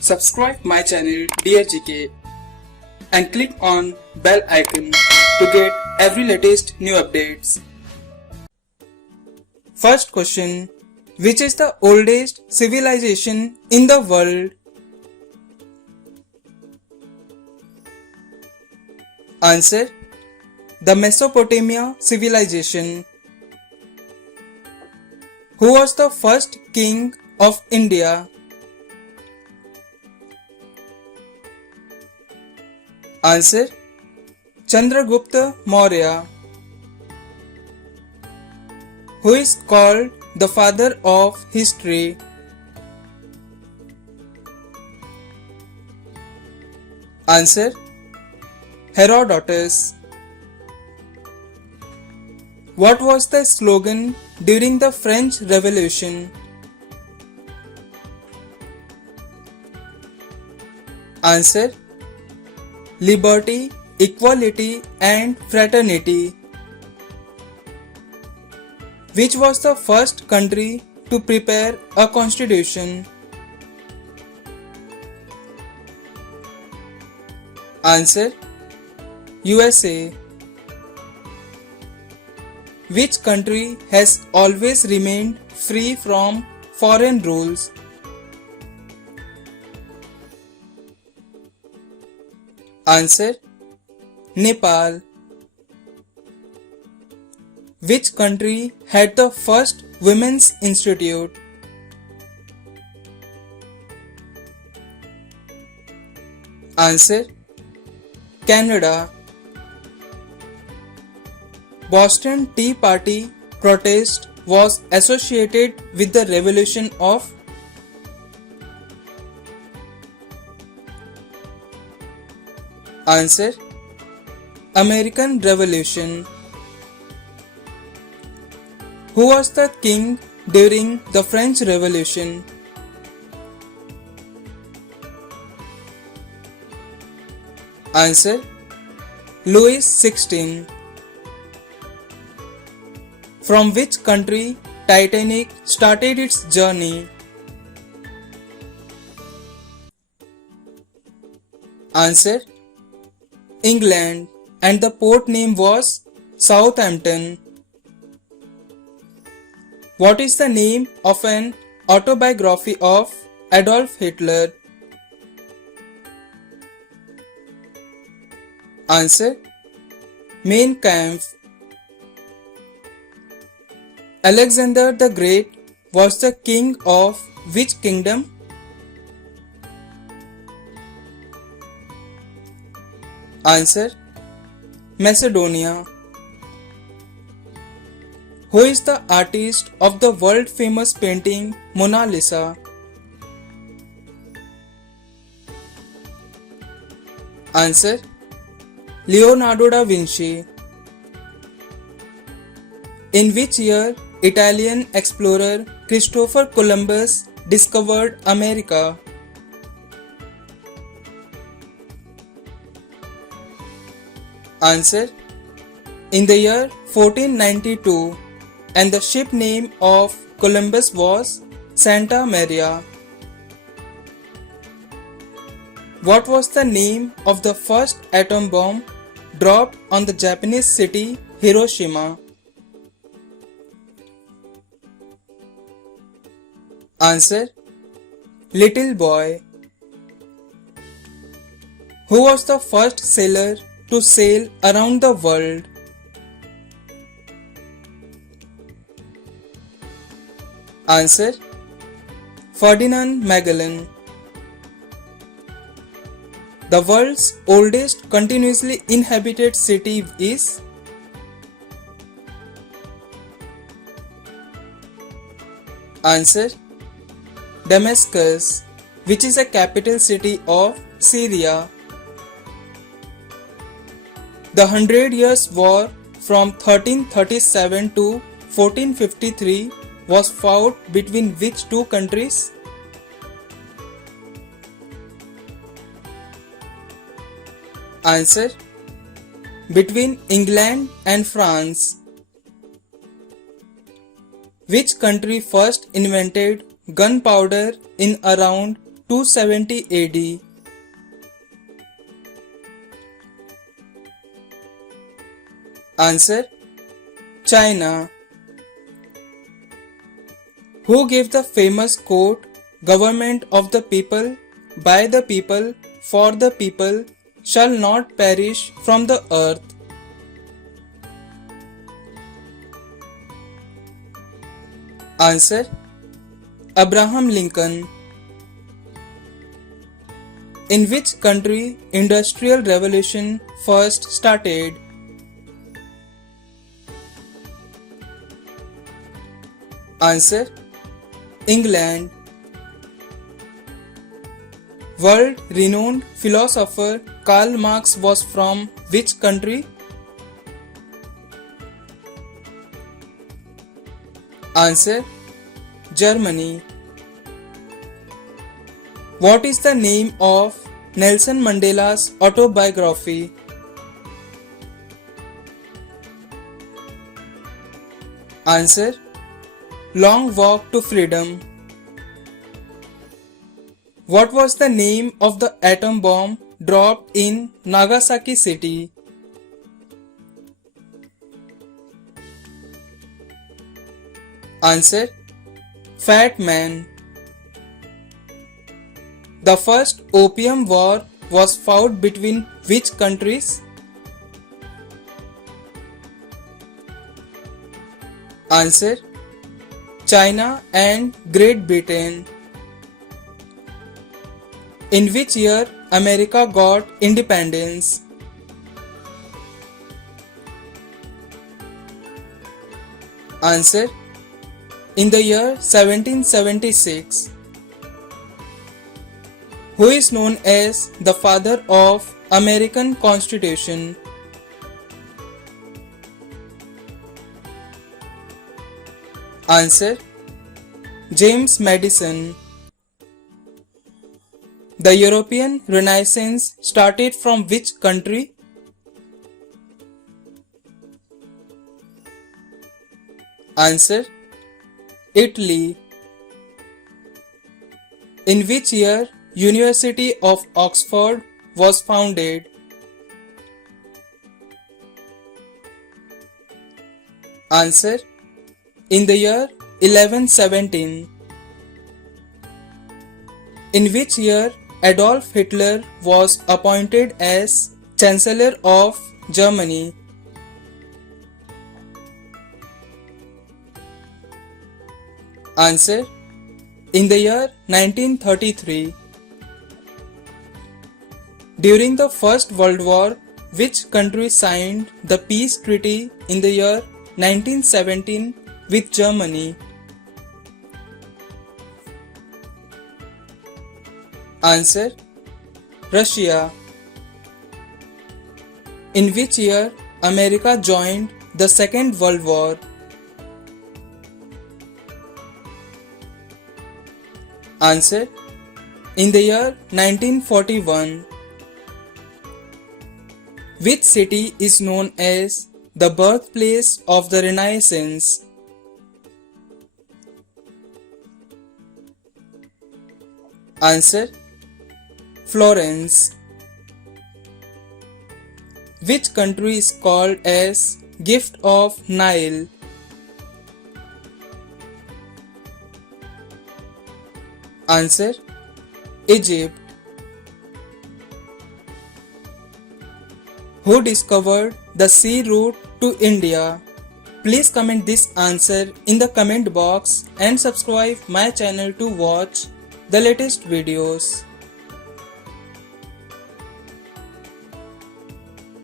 Subscribe my channel Dear GK and click on bell icon to get every latest new updates. First question. Which is the oldest civilization in the world? Answer. The Mesopotamia civilization. Who was the first king of India? Answer. Chandragupta Maurya. Who is called the father of history? Answer. Herodotus. What was the slogan during the French Revolution? Answer. Liberty, equality and fraternity. Which was the first country to prepare a constitution? Answer. USA. Which country has always remained free from foreign rules? Answer. Nepal. Which country had the first women's institute? Answer. Canada. Boston Tea Party protest was associated with the revolution of. Answer. American Revolution. Who was the king during the French Revolution? Answer. Louis XVI. From which country Titanic started its journey? Answer. England, and the port name was Southampton. What is the name of an autobiography of Adolf Hitler? Answer. Mein Kampf. Alexander the Great was the king of which kingdom? Answer. Macedonia. Who is the artist of the world famous painting Mona Lisa? Answer. Leonardo da Vinci. In which year Italian explorer Christopher Columbus discovered America? Answer. In the year 1492, and the ship name of Columbus was Santa Maria. What was the name of the first atom bomb dropped on the Japanese city Hiroshima? Answer. Little Boy. Who was the first sailor to sail around the world? Answer. Ferdinand Magellan. The world's oldest continuously inhabited city is? Answer. Damascus, which is a capital city of Syria. The 100 Years' War from 1337 to 1453 was fought between which two countries? Answer. Between England and France. Which country first invented gunpowder in around 270 AD? Answer: China. Who gave the famous quote, "Government of the people, by the people, for the people, shall not perish from the earth"? Answer: Abraham Lincoln. In which country Industrial Revolution first started? Answer: England. World-renowned philosopher Karl Marx was from which country? Answer: Germany. What is the name of Nelson Mandela's autobiography? Answer: Long Walk to Freedom. What was the name of the atom bomb dropped in Nagasaki city? Answer: Fat Man. The first Opium War was fought between which countries? Answer: China and Great Britain. In which year America got independence? Answer: in the year 1776. Who is known as the father of American Constitution? Answer: James Madison. The European Renaissance started from which country? Answer: Italy. In which year University of Oxford was founded? Answer: in the year 1117. In which year Adolf Hitler was appointed as Chancellor of Germany? Answer: in the year 1933. During the First World War, which country signed the peace treaty in the year 1917 with Germany? Answer: Russia. In which year America joined the Second World War? Answer: in the year 1941. Which city is known as the birthplace of the Renaissance? Answer: Florence. Which country is called as Gift of Nile? Answer: Egypt. Who discovered the sea route to India? Please comment this answer in the comment box and subscribe my channel to watch the latest videos.